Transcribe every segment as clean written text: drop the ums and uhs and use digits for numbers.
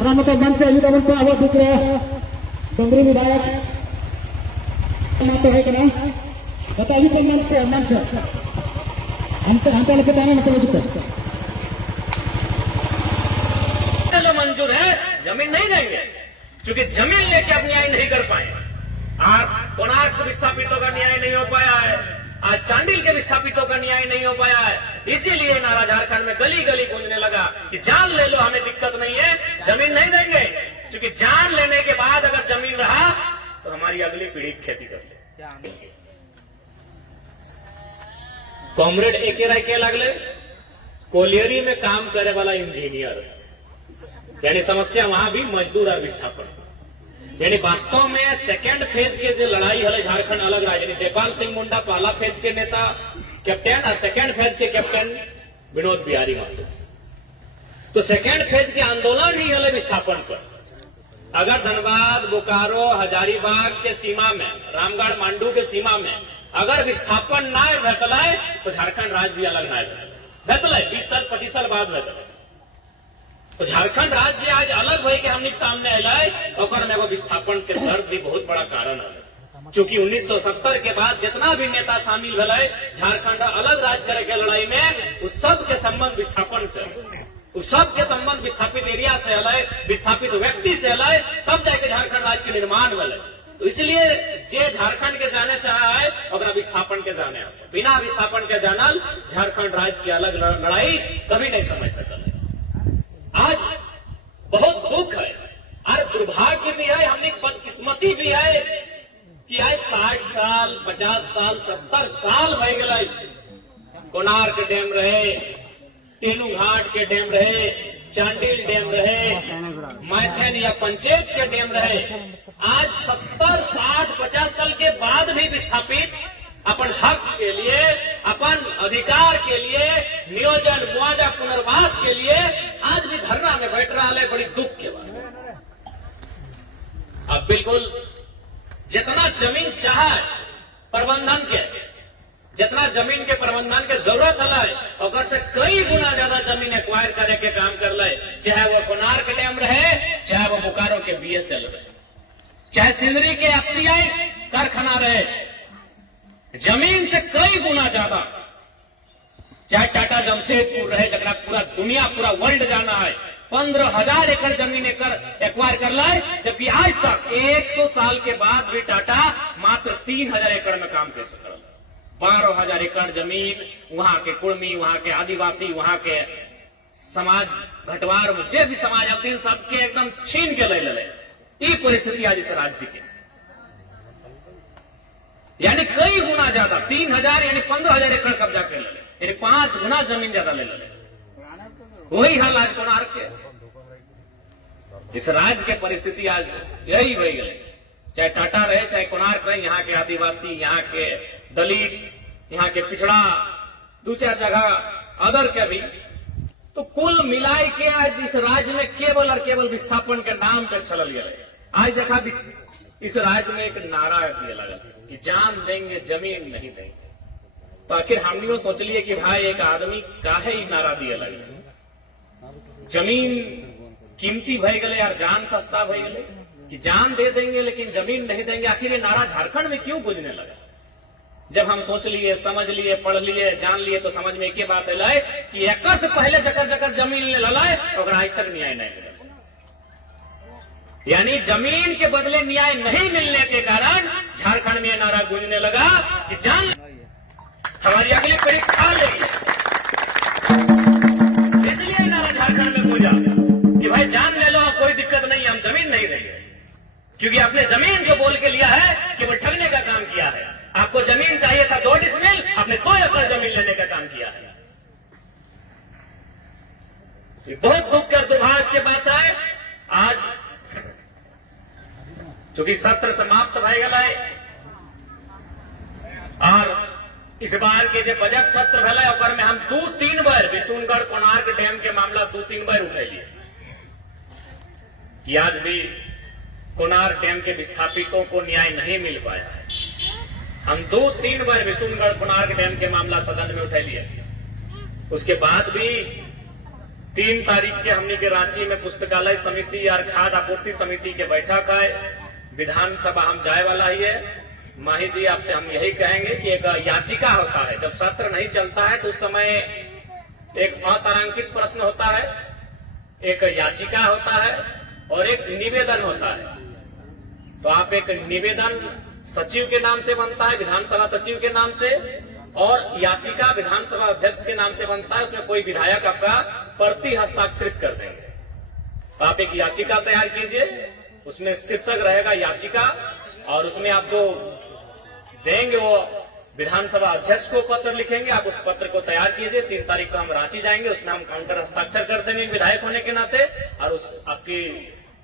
रामतो मंच युद्ध को आवाज दिख रहा है डोंगरी विधायक तो है कि नहीं बताइए तो मंच हमको लेके जाना मतलब मंजूर है, जमीन नहीं देंगे क्योंकि जमीन लेके अब न्याय नहीं कर पाए। आज कोणार्क विस्थापितों का न्याय नहीं हो पाया है, आज चांडिल के विस्थापितों का न्याय नहीं हो पाया है। इसीलिए नारा झारखंड में गली गली गूंजने लगा कि जान ले लो, हमें दिक्कत नहीं है, जमीन नहीं देंगे क्योंकि जान लेने के बाद अगर जमीन रहा तो हमारी अगली पीढ़ी खेती कर ले। कॉमरेड एके लगले कोलियरी में काम करे वाला इंजीनियर, यानी समस्या वहां भी मजदूर और विस्थापन, यानी वास्तव में सेकेंड फेज के जो लड़ाई है झारखंड अलग राजनीति। जयपाल सिंह मुंडा पहला फेज के नेता कैप्टन और सेकेंड फेज के कैप्टन विनोद बिहारी महतो। तो सेकेंड फेज के आंदोलन ही है विस्थापन पर। अगर धनबाद, बोकारो, हजारीबाग के सीमा में, रामगढ़ मांडू के सीमा में अगर विस्थापन ना भेटल तो झारखंड राज्य भी अलग ना भेटल 20 साल 25 साल बाद भेटल। तो झारखंड राज्य आज अलग हो के हमने सामने अल वो विस्थापन के दर्द भी बहुत बड़ा कारण है। चूंकि 1970 के बाद जितना भी नेता शामिल भले झारखंड अलग राज्य करे के लड़ाई में, उस सब के संबंध विस्थापन से, उस सब के संबंध विस्थापित एरिया से अलग, विस्थापित व्यक्ति से अलग, तब जाके झारखंड राज्य के निर्माण भले। तो इसलिए जे झारखंड के जाने चाहा है और विस्थापन के जाने, बिना विस्थापन के जानल झारखंड राज्य की अलग लड़ाई कभी नहीं समझ सकल। आज बहुत दुख है और दुर्भाग्य भी है, हमने बदकिस्मती भी है कि आज 60 साल 50 साल 70 साल हो गए कोणार्क डैम रहे, तेलू घाट के डैम रहे, चांडिल डैम रहे, मैथन या पंचायत के डैम रहे। आज 70 60 50 साल के बाद भी विस्थापित अपन हक के लिए, अपन अधिकार के लिए, नियोजन मुआवजा पुनर्वास के लिए आज भी धरना में बैठ रहा है। बड़ी दुख के बात। अब बिल्कुल जितना जमीन चाहे प्रबंधन के, जितना जमीन के प्रबंधन के जरूरत है और से कई गुना ज्यादा जमीन एक्वायर करे के काम कर ले, चाहे वो कोणार्क डैम रहे, चाहे वो बोकारो के बीएसएल रहे, चाहे सिंदरी के एफसीआई कारखाना रहे, जमीन से कई गुना ज्यादा, चाहे टाटा जमशेदपुर रहे जरा पूरा दुनिया पूरा वर्ल्ड जाना है, 15,000 एकड़ जमीन एक्वायर कर लाए, जबकि आज तक 100 साल के बाद भी टाटा मात्र 3,000 एकड़ में काम कर सकता। 12,000 एकड़ जमीन वहां के कुर्मी, वहां के आदिवासी, वहां के समाज घटवार जो भी समाज आते हैं सबके एकदम छीन के ले ले। ये परिस्थिति आज इस राज्य की, यानी कई गुना ज्यादा 3,000 यानी 15,000 एकड़ कब्जा कर ले, यानी 5 गुना जमीन ज्यादा ले ले। वही हाल आज कोणार्क के, इस राज्य के परिस्थिति आज यही हो गई। चाहे टाटा रहे, चाहे कोणार्क रहे, यहाँ के आदिवासी, यहाँ के दलित, यहाँ के पिछड़ा 2-4 जगह अदर के भी, तो कुल मिलाए के आज इस राज्य में केवल और केवल विस्थापन के नाम पे चल गया। आज देखा इस राज्य में एक नारा दिया लगा कि जान देंगे जमीन नहीं देंगे। तो आखिर हमने सोच लिए कि भाई एक आदमी काहे ही नारा दिया लगे, जमीन कीमती भय गले यार, जान सस्ता भय गले कि जान दे देंगे लेकिन जमीन नहीं देंगे। आखिर ये नारा झारखंड में क्यों गूंजने लगा? जब हम सोच लिए, समझ लिए, पढ़ लिए, जान लिए तो समझ में एक ही बात है कि एक से पहले जकर जकर जमीन ले ललाए और आज तक न्याय नहीं मिला। यानी जमीन के बदले न्याय नहीं मिलने के कारण झारखंड में नारा गूंजने लगा कि जान हमारी अगली पीढ़ी खा लेगी। इसलिए नारा झारखंड में गूंजा कि भाई जान ले लो, कोई दिक्कत नहीं, हम जमीन नहीं देंगे। क्योंकि आपने जमीन जो बोल के लिया है कि वो ठगने का काम किया है। आपको जमीन चाहिए था 2 डिसमिल, आपने 2 एकड़ जमीन लेने का काम किया है। ये बहुत दुख और दुर्भाग्य की बात है। आज चूंकि सत्र समाप्त हो गया और इस बार के जो बजट सत्र भले ओकर में हम 2-3 बार विशुनगढ़ कोणार्क डैम के मामला 2-3 बार उठैलिए कि आज भी कोणार्क डैम के विस्थापितों को न्याय नहीं मिल पाया है। हम 2-3 बार विशुनगढ़ कोणार्क डैम के मामला सदन में उठैलिए, उसके बाद भी 3 तारीख के हमने के रांची में पुस्तकालय समिति और खाद्य आपूर्ति समिति के बैठक है। विधानसभा हम जाए वाला ही है। माही जी आपसे हम यही कहेंगे कि एक याचिका होता है, जब सत्र नहीं चलता है तो उस समय एक अतारांकित प्रश्न होता है, एक याचिका होता है और एक निवेदन होता है। तो आप एक निवेदन सचिव के नाम से बनता है, विधानसभा सचिव के नाम से, और याचिका विधानसभा अध्यक्ष के नाम से बनता है। उसमें कोई विधायक आपका प्रति हस्ताक्षरित कर देंगे। तो आप एक याचिका तैयार कीजिए, उसमें शीर्षक रहेगा याचिका, और उसमें आप जो देंगे वो विधानसभा अध्यक्ष को पत्र लिखेंगे। आप उस पत्र को तैयार कीजिए। 3 तारीख को हम रांची जाएंगे, उसमें हम काउंटर हस्ताक्षर कर देंगे विधायक होने के नाते, और उस आपकी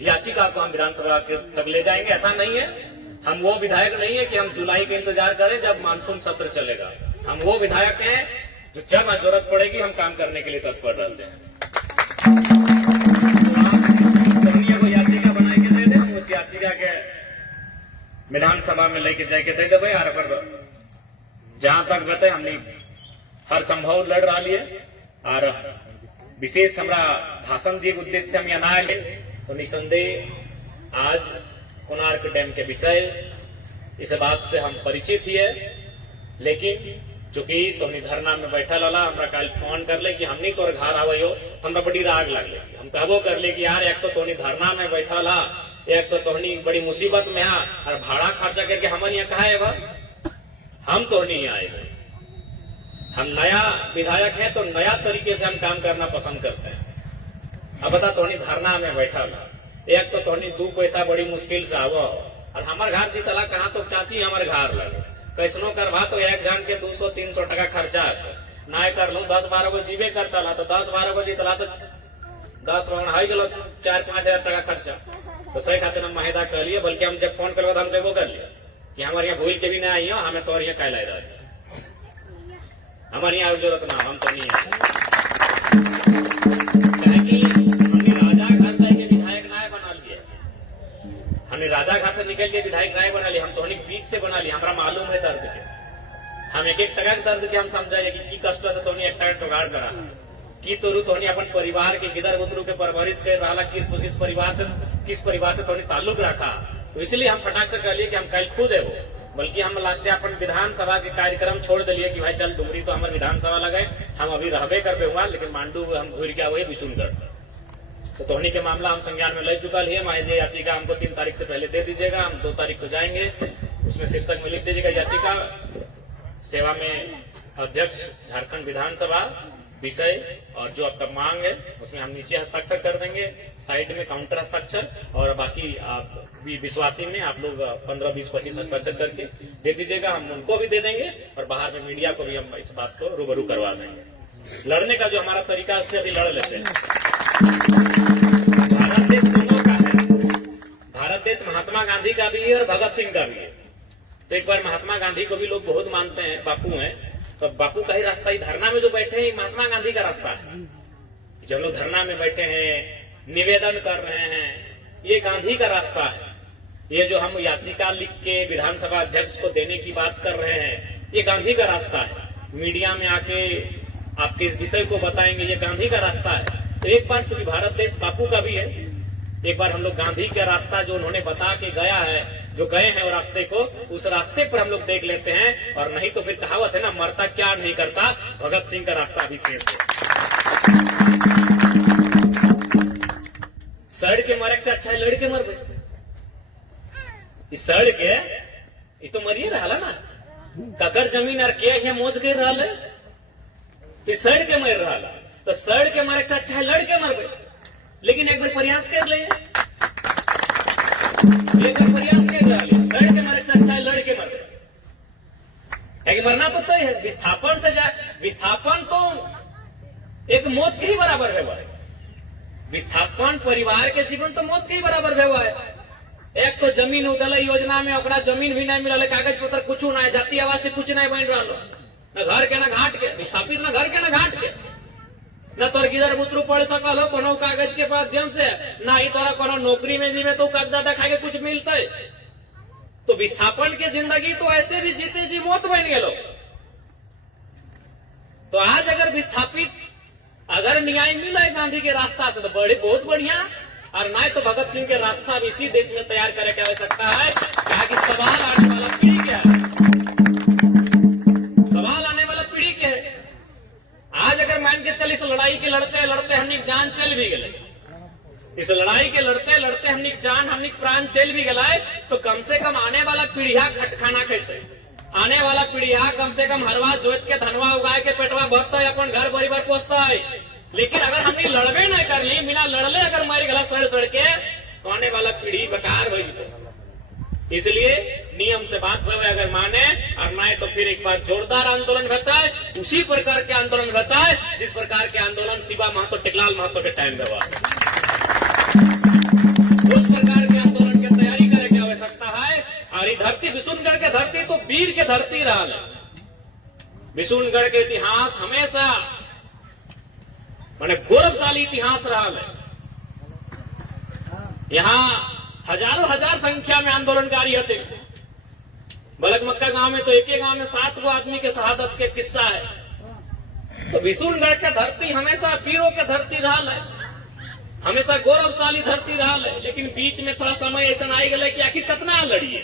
याचिका को हम विधानसभा के तक ले जाएंगे। ऐसा नहीं है, हम वो विधायक नहीं है कि हम जुलाई का इंतजार करें जब मानसून सत्र चलेगा। हम वो विधायक हैं जो जब जरूरत पड़ेगी हम काम करने के लिए तत्पर रहते हैं। को याचिका बना के दे दें, उस याचिका के विधानसभा में लेके जाके दे देवे। और अगर जहां तक बते हमने हर संभव लड़ रहा लिए, और विशेष हमारा भाषण दिए उद्देश्य हम यहाँ आए, तो निसंदेह आज कोणार्क डैम के विषय इस बात से हम परिचित ही है। लेकिन चूंकि तुमने धरना में बैठल वाला हमरा कल फोन कर ले कि हमनी तोर घर आवे हो, हमरा बड़ी राग लगे। हम कहबो कर ले कि यार एक तो तोनी धरना में बैठल हा, एक तो तोहनी बड़ी मुसीबत में हा, और भाड़ा खर्चा करके हमन यहाँ कहा है, हम तो नहीं आए। हम नया विधायक हैं तो नया तरीके से हम काम करना पसंद करते हैं। अब बता तोहनी धरना में बैठल, एक तो तोहनी 2 पैसा बड़ी मुश्किल से आवो, और हमारे घर जीतला कहा तो चाची हमारे घर लगे कैसनो करवा तो एक जन के 200-300 टका खर्चा है ना कर लू। 10-12 गो जीवे करता ला तो 10-12 गो जीतला तो 10 रोहन हाई गलो 4-5 हजार टका खर्चा। तो सही खातिर हम महिदा कर लिए, बल्कि हम जब फोन करवा तो हम देवो कर लिया कि हमारे यहाँ भूल के भी ना आई हो, हमें तो यहाँ कह ला हमारे यहाँ जरूरत ना, हम तो नहीं है। हमने राजा घर से विधायक नाय बना लिए, हमने राजा घर से निकल के विधायक नाय बना लिया, हम तो बीच से बना लिया। हमारा मालूम है दर्द के, हम एक टका के दर्द के हम समझाइए कि कष्ट से तो 1 टका जुगाड़ करा की तोरू तो अपन परिवार के गिदर बुदरू के परवरिश कर रहा, किस परिवार से तोनी ताल्लुक रखा। तो इसलिए हम फटाक से कह लिए कि हम कल खुद है वो, बल्कि हम लास्ट अपन विधानसभा के कार्यक्रम छोड़ दिलिए कि भाई चल डुमरी तो हमारे विधानसभा लगे, हम अभी रहबे कर हुआ, लेकिन मांडू हम घूर गया वही विशुनगढ़। तो तोहनी के मामला हम संज्ञान में ले चुका है। माहे जी याचिका हमको 3 तारीख से पहले दे दीजिएगा, हम 2 तारीख को जाएंगे। उसमें शीर्षक में लिख दीजिएगा याचिका सेवा में अध्यक्ष झारखंड विधानसभा विषय, और जो आपका मांग है उसमें हम नीचे हस्ताक्षर कर देंगे, साइड में काउंटर हस्ताक्षर, और बाकी आप विश्वासी में आप लोग 15, 20, 25 हस्ताक्षर करके दे दीजिएगा। हम उनको भी दे देंगे और बाहर में मीडिया को भी हम इस बात को रूबरू करवा देंगे। लड़ने का जो हमारा तरीका उससे अभी लड़ लेते हैं। भारत देश दोनों का है, भारत देश महात्मा गांधी का भी है और भगत सिंह का भी है। तो एक बार महात्मा गांधी को भी लोग बहुत मानते हैं, बापू हैं, तो बापू का ही रास्ता, ही धरना में जो बैठे हैं महात्मा गांधी का रास्ता है। जब लोग धरना में बैठे हैं, निवेदन कर रहे हैं, ये गांधी का रास्ता है। ये जो हम याचिका लिख के विधानसभा अध्यक्ष को देने की बात कर रहे हैं, ये गांधी का रास्ता है। मीडिया में आके आपके इस विषय को बताएंगे, ये गांधी का रास्ता है। तो एक बार चूंकि भारत देश बापू का भी है, एक बार हम लोग गांधी का रास्ता जो उन्होंने बता के गया है, जो गए हैं वो रास्ते को, उस रास्ते पर हम लोग देख लेते हैं। और नहीं तो फिर कहावत है ना, मरता क्या नहीं करता, भगत सिंह का रास्ता अभी शेष है। सड़ के मरे से अच्छा है लड़ के मर गए। इस सड़ के ये तो मरिए रहा ना, ककर जमीन और के यहाँ मोज गए रहा, सड़ के मर रहा, तो सड़ के मरे से अच्छा है लड़ के मर गए। लेकिन एक बार प्रयास कर ले, एक बार प्रयास कर ले, सड़ के मरे से अच्छा है लड़ के मर गए। मरना तो तय है, विस्थापन से जाए, विस्थापन तो एक मौत के ही बराबर है। विस्थापन परिवार के जीवन तो मौत के ही बराबर है। एक तो जमीन उदल योजना में ओकरा जमीन भी नहीं मिलल, कागज पत्र कुछ ना है, जाति आवास से कुछ नहीं बन रहा, न घर के न घाट के, विस्थापित न घर के न घाट के, न तोर किधर बुतरू पढ़ सकल हो कोनो कागज के माध्यम से, ना ही तोरा कोनो नौकरी में जीवे तो कब्जा देखा के कुछ मिलता है। तो विस्थापन के जिंदगी तो ऐसे भी जीते जी मौत बन गए। तो आज अगर विस्थापित अगर न्याय मिला है गांधी के रास्ता से तो बड़े बहुत बढ़िया, और ना तो भगत सिंह के रास्ता भी इसी देश में तैयार करे की आवश्यकता है। ताकि सवाल आने वाला पीढ़ी क्या है, सवाल आने वाला पीढ़ी क्या है। आज अगर मान के चल इस लड़ाई के लड़ते लड़ते हमने जान चल भी गए, इस लड़ाई के लड़ते लड़ते हमने जान हमने प्राण चल भी गए, तो कम से कम आने वाला पीढ़िया खटखाना खेते, आने वाला पीढ़िया कम से कम हरवा जोत के धनवा उगाए के पेटवा भरता है, अपन घर परिवार पोसता है। लेकिन अगर हमने लड़बे न कर ली, बिना लड़ले अगर मारी गला सड़ सड़ के, तो आने वाला पीढ़ी बेकार हो जाए। इसलिए नियम से बात हुए अगर माने, और ना तो फिर एक बार जोरदार आंदोलन होता है, उसी प्रकार के आंदोलन होता है जिस प्रकार के आंदोलन शिवा महतो टिकलाल महतो के टाइम में हुआ। उस प्रकार के आंदोलन की तैयारी करे की आवश्यकता है। और ये धरती विशुनगढ़ के धरती तो वीर के धरती रहा है। विशुनगढ़ के इतिहास हमेशा माने गौरवशाली इतिहास रहा है। यहाँ हजारों हजार संख्या में आंदोलनकारी होते। बलकमक्का गांव में तो एक ही गांव में 7 गो आदमी के शहादत के किस्सा है। तो विशुनगढ़ का धरती हमेशा वीरों के धरती रहा है, हमेशा गौरवशाली धरती रहा है। लेकिन बीच में थोड़ा समय ऐसा आई गए कि आखिर कितना लड़िए,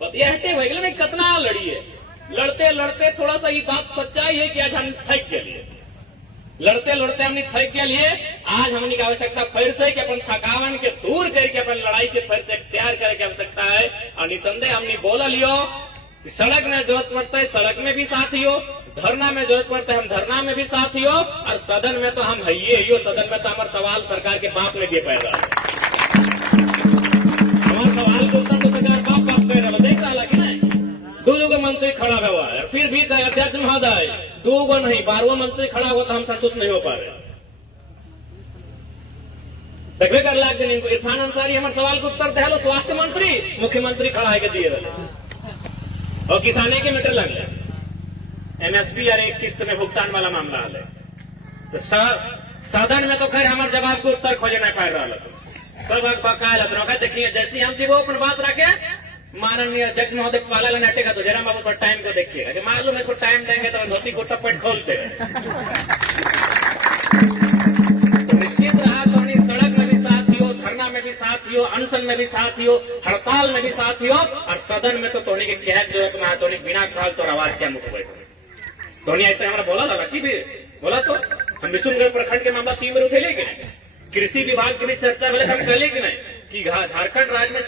बतिया हटे हो गए कितना लड़िए। लड़ते लड़ते थोड़ा सा ये बात सच्चाई है कि आज हम थक गए, लड़ते लड़ते हमने थक के लिए आज हमने की आवश्यकता फिर से कि अपन थकावन के दूर करके अपन लड़ाई के फिर से तैयार करे की आवश्यकता है। और निसंदेह हमने बोला लियो कि सड़क में जरूरत पड़ता है सड़क में भी साथ हो, धरना में जरूरत पड़ता है हम धरना में भी साथ हो, और सदन में तो हम है ही हो। सदन में तो हमारे सवाल सरकार के बाप ने दिए पैदा, हमारे सवाल के उत्तर तो सरकार बाप दे रहा देख रहा कि नहीं। 2 मंत्री खड़ा हुआ है, फिर भी अध्यक्ष महोदय 2 नहीं 12वां मंत्री खड़ा हुआ तो हम संतुष्ट नहीं हो पा रहे। देखिए कर लाख दिन इनको इरफान अंसारी हमारे सवाल का उत्तर दे, स्वास्थ्य मंत्री मुख्यमंत्री खड़ा है दिए रहे, और किसाने के मीटर लग गए एमएसपी और एक किस्त में भुगतान वाला मामला है। तो सदन में तो खैर हमारे जवाब को उत्तर खोजे नहीं पा रहा सब बकाया। देखिए जैसे हम जी वो अपन बात रखे, माननीय अध्यक्ष महोदय पाला नाटेगा तो जरा बाबू टाइम को देखिएगा, मालूम है इसको टाइम देंगे तो धोती को टपट खोलते हैं। तो निश्चित रहा तो सड़क में भी साथ हो, धरना में भी साथ हो, अनशन में भी साथ हो, हड़ताल में भी साथ हो, और सदन में तो तोनी के कह जरूरत में तोनी बिना खाल तो आवाज क्या मुख बैठे तोनी आते हमारा बोला था कि भी बोला तो हम विशुनगढ़ प्रखंड के मामला 3 बार उठे कि नहीं, कृषि विभाग की भी चर्चा हम कह कि नहीं कि झारखंड राज्य में